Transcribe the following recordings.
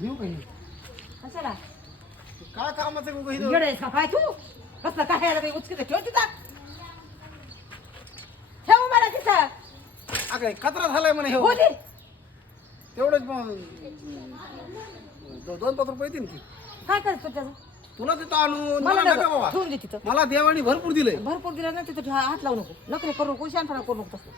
घेऊ काही कशाला? काय कामाचं उगा इथं? येडे का काय तू? कसलं काय यायला बाई उचकीत ठेव तिथं. ठेव मला तिथं. अगं हे कचरा झालाय म्हणे हो. हे दे तेवढंच मग, दो- दोन पाच रुपये येतील की. काय करायचं त्याचं तुला तिथं आणून मला मला नका नको. बाबा. ठेवून दे तिथं. मला देवानी भरपूर दिलंय. भरपूर दिला ना तिथं हात लावू नको. नकरे करू नको शानपणा करू नको तसं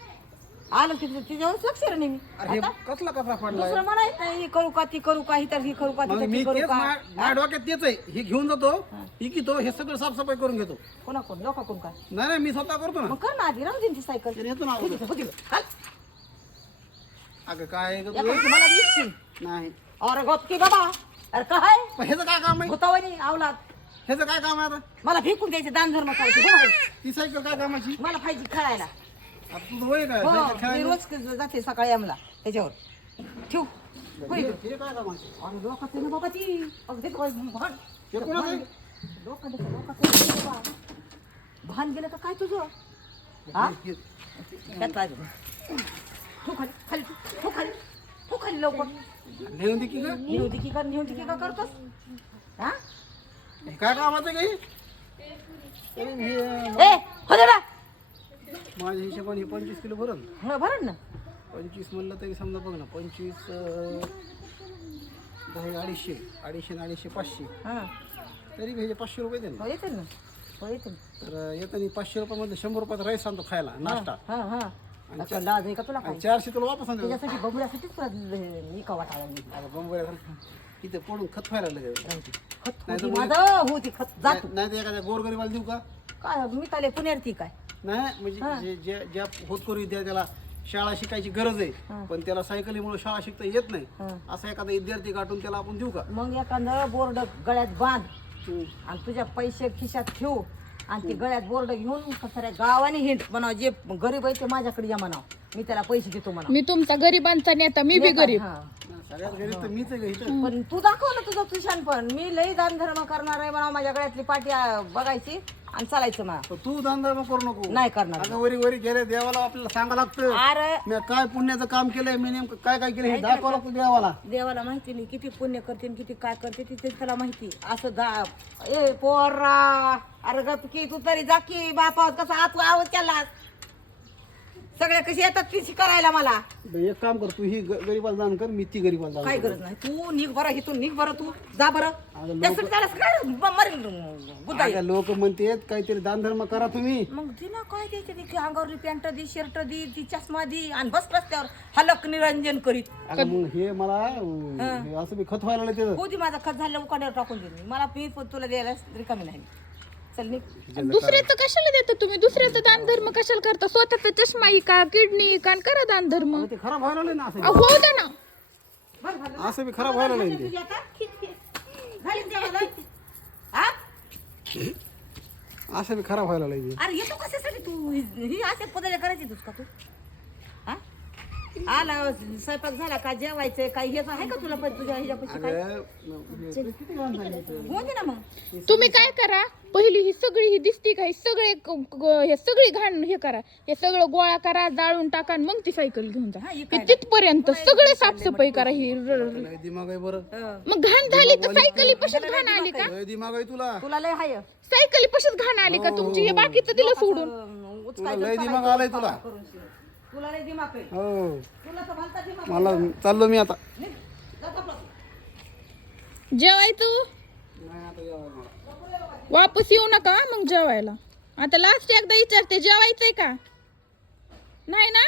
आलं की तिथं तिच्यावर लक्ष रे नेहमी. अरे हे आता कसला कचरा पडलाय? दुसरं म्हणायचं नाही हे करू का ती करू का ही तर ही करू का मग ती मी करू तेच का? मा- माझ्या डोक्यात तेच आहे. हे घेऊन जातो ही. कितो हे सगळं साफसफाई करून घेतो. कोणा कोण लोका कोण काय? नाही नाही मी स्वतः करतो ना. मग कर ना आधी राहू दे ना ती सायकल ते ना. अगं काय आहे गं तू? खालची मला दिसशील. नाही. अरे की बाबा. अरे काय? पण ह्याचं काय काम आहे? भूतावानी आवलात ह्याचं काय काम आहे आता? मला फेकून द्यायचे दान धर्म करायचे. हो बाई. ती सायकल काय कामाची? मला पाहिजे खेळायला. आता तुझं वय काय हो मी खेळायला? रोज जाते सकाळी आम्हाला त्याच्यावर. ठेव. होय. हे हे काय कामाची अरे लोकांचं ना बाबा ती. अगदी काय भान. कोणाचं आहे? लोकांचं लोकांचं आहे बाबा. भान गेलं का काय तुझं? हा? त्यात काय तुझं? ठेव खाली खाली ठेव खाली. ठेव खाली लवकर. नेऊन दे की गं? नेऊ की का की का करतोस. हा? हे काय कामाचं काही? हे ए हो दे ना माझ्या हिशोबाने हे पंचवीस किलो भरण हो बरं ना. पंचवीस म्हणलं तरी समजा बघ ना पंचवीस अं, दहा अडीचशे अडीचशे आणि अडीचशे पाचशे. हा. तरी हे पाचशे रुपये दे ना हो येते ना. हो तर येताना पाचशे रुपयामध्ये शंभर रुपयाचा राईस आणतो खायला नाश्ता. हा हा. आता लाज आहे का तुला काय आणि चारशे तुला वापस आणतो. त्याच्यासाठी तुला मी का वाटायला लागली. इथे पडून खत व्हायला लागलं. खत होती माझं होती खत. जात नाही तर एखाद्या गोरगरीबाला देऊ का? काय मी ताले पुण्यात ती काय? नाही म्हणजे जे- जे ज्या होतकरू विद्यार्थ्याला शाळा शिकायची गरज आहे हा. पण त्याला सायकलीमुळे शाळा शिकता येत नाही हा. असा एखादा विद्यार्थी गाठून त्याला आपण देऊ का? मग एखादं बोर्ड गळ्यात बांध. हम्म. आणि तुझ्या पैसे खिशात ठेव. आणि ते गळ्यात बोर्ड घेऊन साऱ्या गावाने हिंड म्हणावं जे गरीब आहे ते माझ्याकडे या म्हणावं. मी त्याला पैसे देतो म्हणा मी तुमचा गरीबांचा नेता मी बी गरीब. सगळ्यात गरीब तर मीच आहे गं इथं? पण तू दाखव ना तुझं तुझ्यान पण. मी लई दान धर्म करणार आहे म्हणा माझ्या गळ्यातली पाठी आ, बघायची आणि चालायचं मला. पण तू धंदा करू नको. नाही करणार. अगं वरी वरी गेले देवाला आपल्याला सांगा लागतं. अरे. मी काय पुण्याचं काम केलंय मी नेमकं काय काय केलं हे दाखवा लागतं देवाला. देवाला माहिती नाही किती पुण्य करते आणि किती काय करते ते त्याला माहिती. असं दा ए पोरा. अरे गप की तू तरी जा की बापा कसा आत आवाज केला सगळ्या कशी येतात पिशी करायला मला. एक काम कर तू ही ग- गरीबाला दान कर मी ती गरीबाला दान काय गरज नाही. तू निघ बरं इथून निघ बरं तू. जा बरं. अगं त्यासाठी त्याला काय ब- मरेल बुद्धा लोक लोक म्हणतात काहीतरी दान धर्म करा तुम्ही. मग तिला काय द्यायचं तिथे अंगावरली पॅन्ट दे शर्ट दे ती चष्मा दे आणि बस रस्त्यावर हलक निरंजन करीत. अगं मग हे मला अं, हे. असं मी खत व्हायला लागलं हो ती माझा खत झालं उकाड्यावर टाकून देईन मी. मला मी तुला द्यायला रिकामी नाही. चल निघ. दुसऱ्याचं कशाला देता तुम्ही? दुसऱ्याचं दान धर्म कशाला करता? स्वतःचा चष्मा ही का? किडनी का? आणि करा दान धर्म ते खराब व्हायला लागलं ना असं. अहो, होऊ द्या ना. असं बी खराब व्हायला लागलं. ते तुझी आता झाली ना जेवायला? हा? असं बी खराब व्हायला लागलं. अरे येतो कशासाठी तू? ही ही असे पदार्थ करायची तुझ का तू? हा आला स्वयंपाक झाला का? जेवायचंय काय हेच आहे का तुला पण तुझ्या ह्याच्यापाशी काय? हे. हो दे ना मग. तुम्ही काय करा? पहिली ही सगळी ही दिसती का? ही सगळे क- क- हे सगळी घाण हे करा. हे सगळं गोळा करा जाळून टाका आणि मग ती सायकल घेऊन जा. हा, ही हे काय? तिथपर्यंत सगळे साफसफाई करा ही र- र- लय दिमाग आहे बरं. हं. मग घाण झाली तर सायकली पशीच घाण आली का? लय दिमाग आहे तुला. तुला लय हाय. सायकली पशीच घाण आली का तुमची? हे बाकीचं दिलं सोडून. अं, तुला उचकायचं, लय दिमाग आलाय तुला. तुला लय दिमाग आहे. हो. तुला तर भलता दिमाग मला चाललो मी आता. निघ, जा कपडा. जेवायचं नाही आता जेवायला मला. वापस येऊ नका मग जेवायला. आता लास्ट एकदा विचारते जेवायचंय का? नाही ना?